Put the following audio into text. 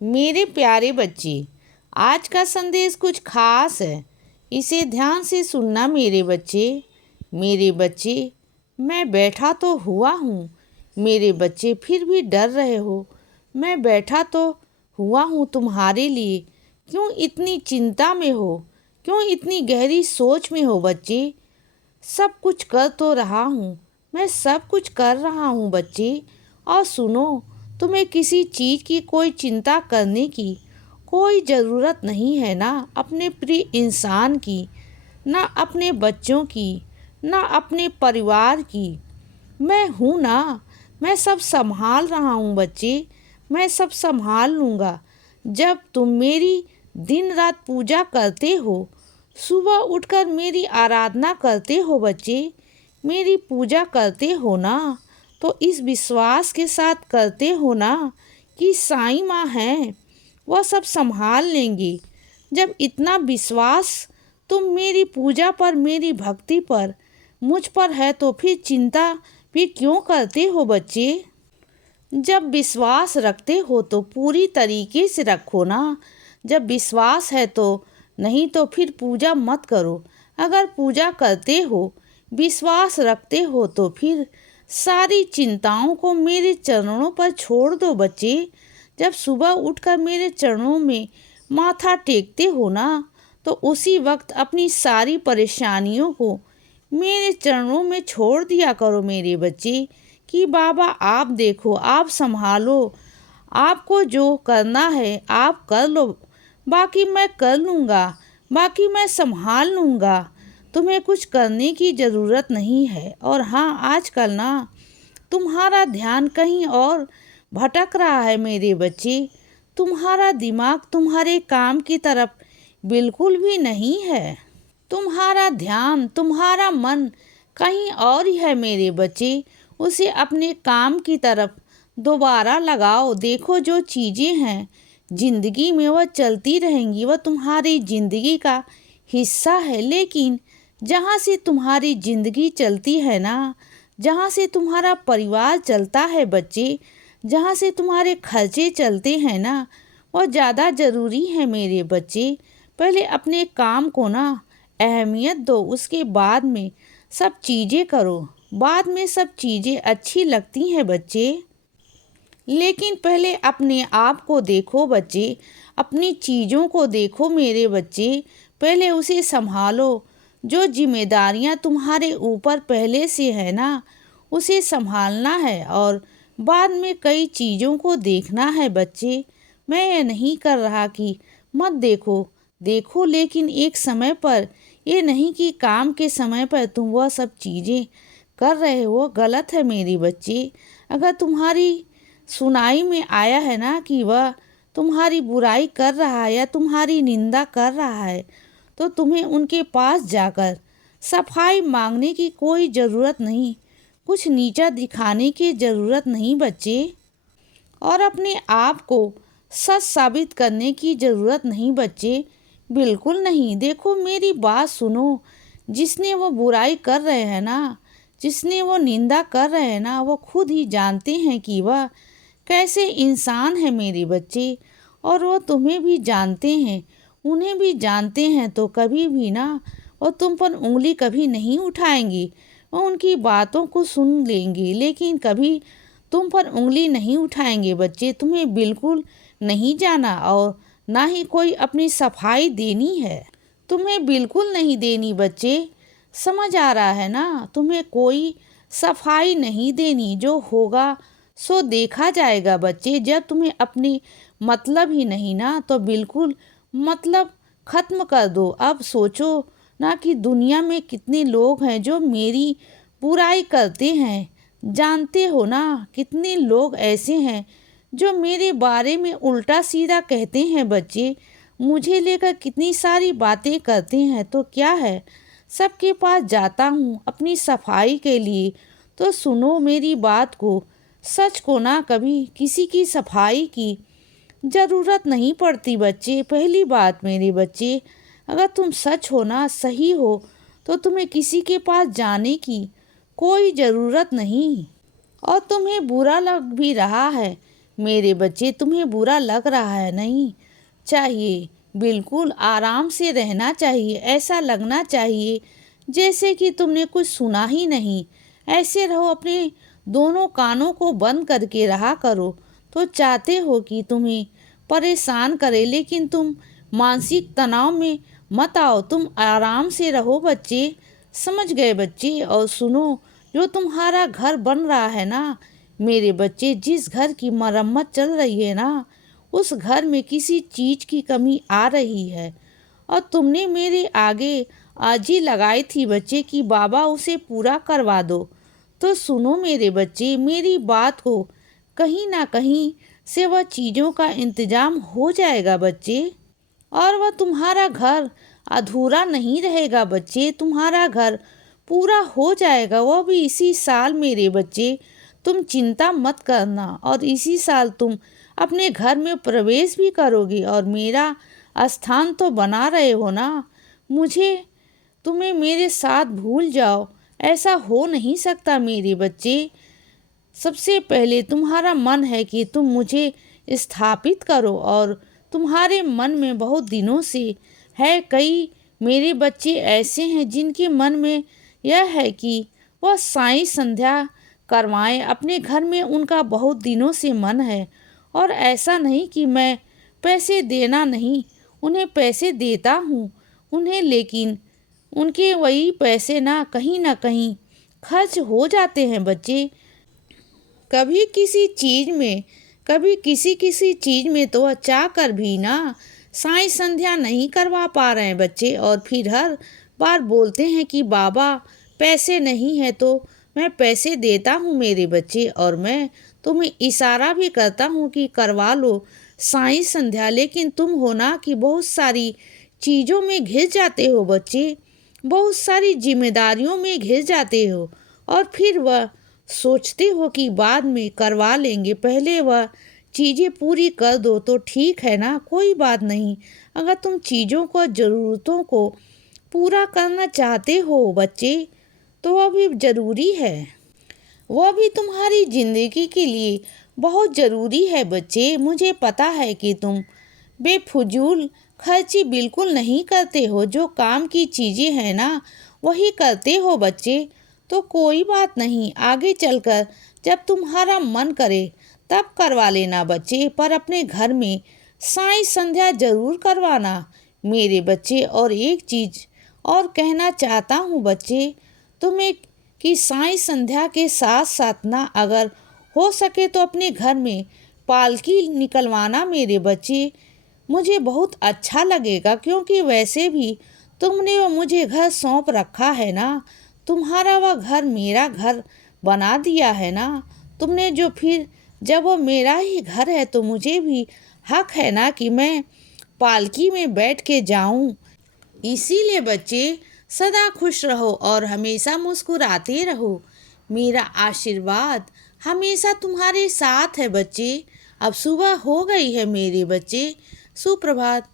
मेरे प्यारे बच्चे, आज का संदेश कुछ खास है। इसे ध्यान से सुनना मेरे बच्चे। मेरे बच्चे, मैं बैठा तो हुआ हूँ। मेरे बच्चे फिर भी डर रहे हो। मैं बैठा तो हुआ हूँ तुम्हारे लिए। क्यों इतनी चिंता में हो? क्यों इतनी गहरी सोच में हो बच्चे? सब कुछ कर तो रहा हूँ। मैं सब कुछ कर रहा हूँ बच्चे। और सुनो, तुम्हें किसी चीज़ की कोई चिंता करने की कोई ज़रूरत नहीं है, ना अपने प्रिय इंसान की, ना अपने बच्चों की, ना अपने परिवार की। मैं हूँ ना। मैं सब संभाल रहा हूँ बच्चे। मैं सब संभाल लूँगा। जब तुम मेरी दिन रात पूजा करते हो, सुबह उठकर मेरी आराधना करते हो बच्चे, मेरी पूजा करते हो ना, तो इस विश्वास के साथ करते हो ना कि साईं माँ हैं, वह सब संभाल लेंगी। जब इतना विश्वास तुम मेरी पूजा पर, मेरी भक्ति पर, मुझ पर है, तो फिर चिंता भी क्यों करते हो बच्चे? जब विश्वास रखते हो तो पूरी तरीके से रखो ना। जब विश्वास है तो, नहीं तो फिर पूजा मत करो। अगर पूजा करते हो, विश्वास रखते हो, तो फिर सारी चिंताओं को मेरे चरणों पर छोड़ दो बच्चे। जब सुबह उठकर मेरे चरणों में माथा टेकते हो ना, तो उसी वक्त अपनी सारी परेशानियों को मेरे चरणों में छोड़ दिया करो मेरे बच्चे। कि बाबा आप देखो, आप संभालो, आपको जो करना है आप कर लो, बाकी मैं कर लूँगा, बाकी मैं संभाल लूँगा। तुम्हें कुछ करने की ज़रूरत नहीं है। और हाँ, आजकल ना तुम्हारा ध्यान कहीं और भटक रहा है मेरे बच्चे। तुम्हारा दिमाग तुम्हारे काम की तरफ बिल्कुल भी नहीं है। तुम्हारा ध्यान, तुम्हारा मन कहीं और ही है मेरे बच्चे। उसे अपने काम की तरफ दोबारा लगाओ। देखो, जो चीज़ें हैं जिंदगी में वह चलती रहेंगी, वह तुम्हारी जिंदगी का हिस्सा है। लेकिन जहाँ से तुम्हारी जिंदगी चलती है ना, जहाँ से तुम्हारा परिवार चलता है बच्चे, जहाँ से तुम्हारे खर्चे चलते हैं ना, वह ज़्यादा ज़रूरी है मेरे बच्चे। पहले अपने काम को ना अहमियत दो, उसके बाद में सब चीज़ें करो। बाद में सब चीज़ें अच्छी लगती हैं बच्चे, लेकिन पहले अपने आप को देखो बच्चे, अपनी चीज़ों को देखो मेरे बच्चे। पहले उसे संभालो। जो जिम्मेदारियां तुम्हारे ऊपर पहले से है ना, उसे संभालना है, और बाद में कई चीज़ों को देखना है बच्चे। मैं ये नहीं कर रहा कि मत देखो, देखो, लेकिन एक समय पर, ये नहीं कि काम के समय पर तुम वह सब चीज़ें कर रहे हो, गलत है मेरे बच्चे। अगर तुम्हारी सुनाई में आया है ना कि वह तुम्हारी बुराई कर रहा है या तुम्हारी निंदा कर रहा है, तो तुम्हें उनके पास जाकर सफाई मांगने की कोई ज़रूरत नहीं, कुछ नीचा दिखाने की ज़रूरत नहीं बच्चे। और अपने आप को सच साबित करने की ज़रूरत नहीं बच्चे, बिल्कुल नहीं। देखो, मेरी बात सुनो। जिसने वो बुराई कर रहे हैं ना, जिसने वो निंदा कर रहे हैं ना, वो खुद ही जानते हैं कि वह कैसे इंसान है मेरे बच्चे। और वो तुम्हें भी जानते हैं, उन्हें भी जानते हैं, तो कभी भी ना वो तुम पर उंगली कभी नहीं उठाएंगी। वो उनकी बातों को सुन लेंगे, लेकिन कभी तुम पर उंगली नहीं उठाएंगे बच्चे। तुम्हें बिल्कुल नहीं जाना, और ना ही कोई अपनी सफाई देनी है। तुम्हें बिल्कुल नहीं देनी बच्चे। समझ आ रहा है ना? तुम्हें कोई सफाई नहीं देनी। जो होगा सो देखा जाएगा बच्चे। जब तुम्हें अपनी मतलब ही नहीं ना, तो बिल्कुल मतलब ख़त्म कर दो। अब सोचो ना कि दुनिया में कितने लोग हैं जो मेरी बुराई करते हैं। जानते हो ना, कितने लोग ऐसे हैं जो मेरे बारे में उल्टा सीधा कहते हैं बच्चे। मुझे लेकर कितनी सारी बातें करते हैं। तो क्या है, सबके पास जाता हूँ अपनी सफाई के लिए। तो सुनो मेरी बात को, सच को ना कभी किसी की सफाई की ज़रूरत नहीं पड़ती बच्चे। पहली बात मेरे बच्चे, अगर तुम सच हो ना, सही हो, तो तुम्हें किसी के पास जाने की कोई ज़रूरत नहीं। और तुम्हें बुरा लग भी रहा है, मेरे बच्चे, तुम्हें बुरा लग रहा है? नहीं चाहिए, बिल्कुल आराम से रहना चाहिए। ऐसा लगना चाहिए जैसे कि तुमने कुछ सुना ही नहीं। ऐसे रहो, अपने दोनों कानों को बंद करके रहा करो। तो चाहते हो कि तुम्हें परेशान करे, लेकिन तुम मानसिक तनाव में मत आओ। तुम आराम से रहो बच्चे। समझ गए बच्चे? और सुनो, जो तुम्हारा घर बन रहा है ना मेरे बच्चे, जिस घर की मरम्मत चल रही है ना, उस घर में किसी चीज की कमी आ रही है और तुमने मेरे आगे अर्जी लगाई थी बच्चे कि बाबा उसे पूरा करवा दो। तो सुनो मेरे बच्चे, मेरी बात को, कहीं ना कहीं से वह चीज़ों का इंतजाम हो जाएगा बच्चे, और वह तुम्हारा घर अधूरा नहीं रहेगा बच्चे। तुम्हारा घर पूरा हो जाएगा, वो भी इसी साल मेरे बच्चे। तुम चिंता मत करना, और इसी साल तुम अपने घर में प्रवेश भी करोगे और मेरा स्थान तो बना रहे हो ना। मुझे, तुम्हें मेरे साथ भूल जाओ, ऐसा हो नहीं सकता मेरे बच्चे। सबसे पहले तुम्हारा मन है कि तुम मुझे स्थापित करो, और तुम्हारे मन में बहुत दिनों से है। कई मेरे बच्चे ऐसे हैं जिनके मन में यह है कि वह साईं संध्या करवाएं अपने घर में। उनका बहुत दिनों से मन है। और ऐसा नहीं कि मैं पैसे देना नहीं, उन्हें पैसे देता हूँ उन्हें, लेकिन उनके वही पैसे ना कहीं खर्च हो जाते हैं बच्चे। कभी किसी चीज़ में, कभी किसी किसी चीज़ में, तो चाह कर भी ना साईं संध्या नहीं करवा पा रहे हैं बच्चे। और फिर हर बार बोलते हैं कि बाबा पैसे नहीं है। तो मैं पैसे देता हूँ मेरे बच्चे, और मैं तुम्हें इशारा भी करता हूँ कि करवा लो साईं संध्या, लेकिन तुम हो ना कि बहुत सारी चीज़ों में घिस जाते हो बच्चे, बहुत सारी जिम्मेदारियों में घिस जाते हो, और फिर वह सोचते हो कि बाद में करवा लेंगे। पहले वह चीज़ें पूरी कर दो तो ठीक है ना, कोई बात नहीं। अगर तुम चीज़ों को, ज़रूरतों को पूरा करना चाहते हो बच्चे, तो वह भी ज़रूरी है, वह भी तुम्हारी ज़िंदगी के लिए बहुत ज़रूरी है बच्चे। मुझे पता है कि तुम बेफजूल खर्ची बिल्कुल नहीं करते हो, जो काम की चीज़ें हैं ना वही करते हो बच्चे। तो कोई बात नहीं, आगे चलकर जब तुम्हारा मन करे तब करवा लेना बच्चे, पर अपने घर में साईं संध्या जरूर करवाना मेरे बच्चे। और एक चीज़ और कहना चाहता हूँ बच्चे तुम्हें, कि साईं संध्या के साथ साथ ना, अगर हो सके तो अपने घर में पालकी निकलवाना मेरे बच्चे। मुझे बहुत अच्छा लगेगा, क्योंकि वैसे भी तुमने वो मुझे घर सौंप रखा है ना, तुम्हारा वह घर मेरा घर बना दिया है ना तुमने। जो फिर जब वो मेरा ही घर है तो मुझे भी हक है ना कि मैं पालकी में बैठ के जाऊं। इसीलिए बच्चे, सदा खुश रहो और हमेशा मुस्कुराते रहो। मेरा आशीर्वाद हमेशा तुम्हारे साथ है बच्चे। अब सुबह हो गई है मेरे बच्चे, सुप्रभात।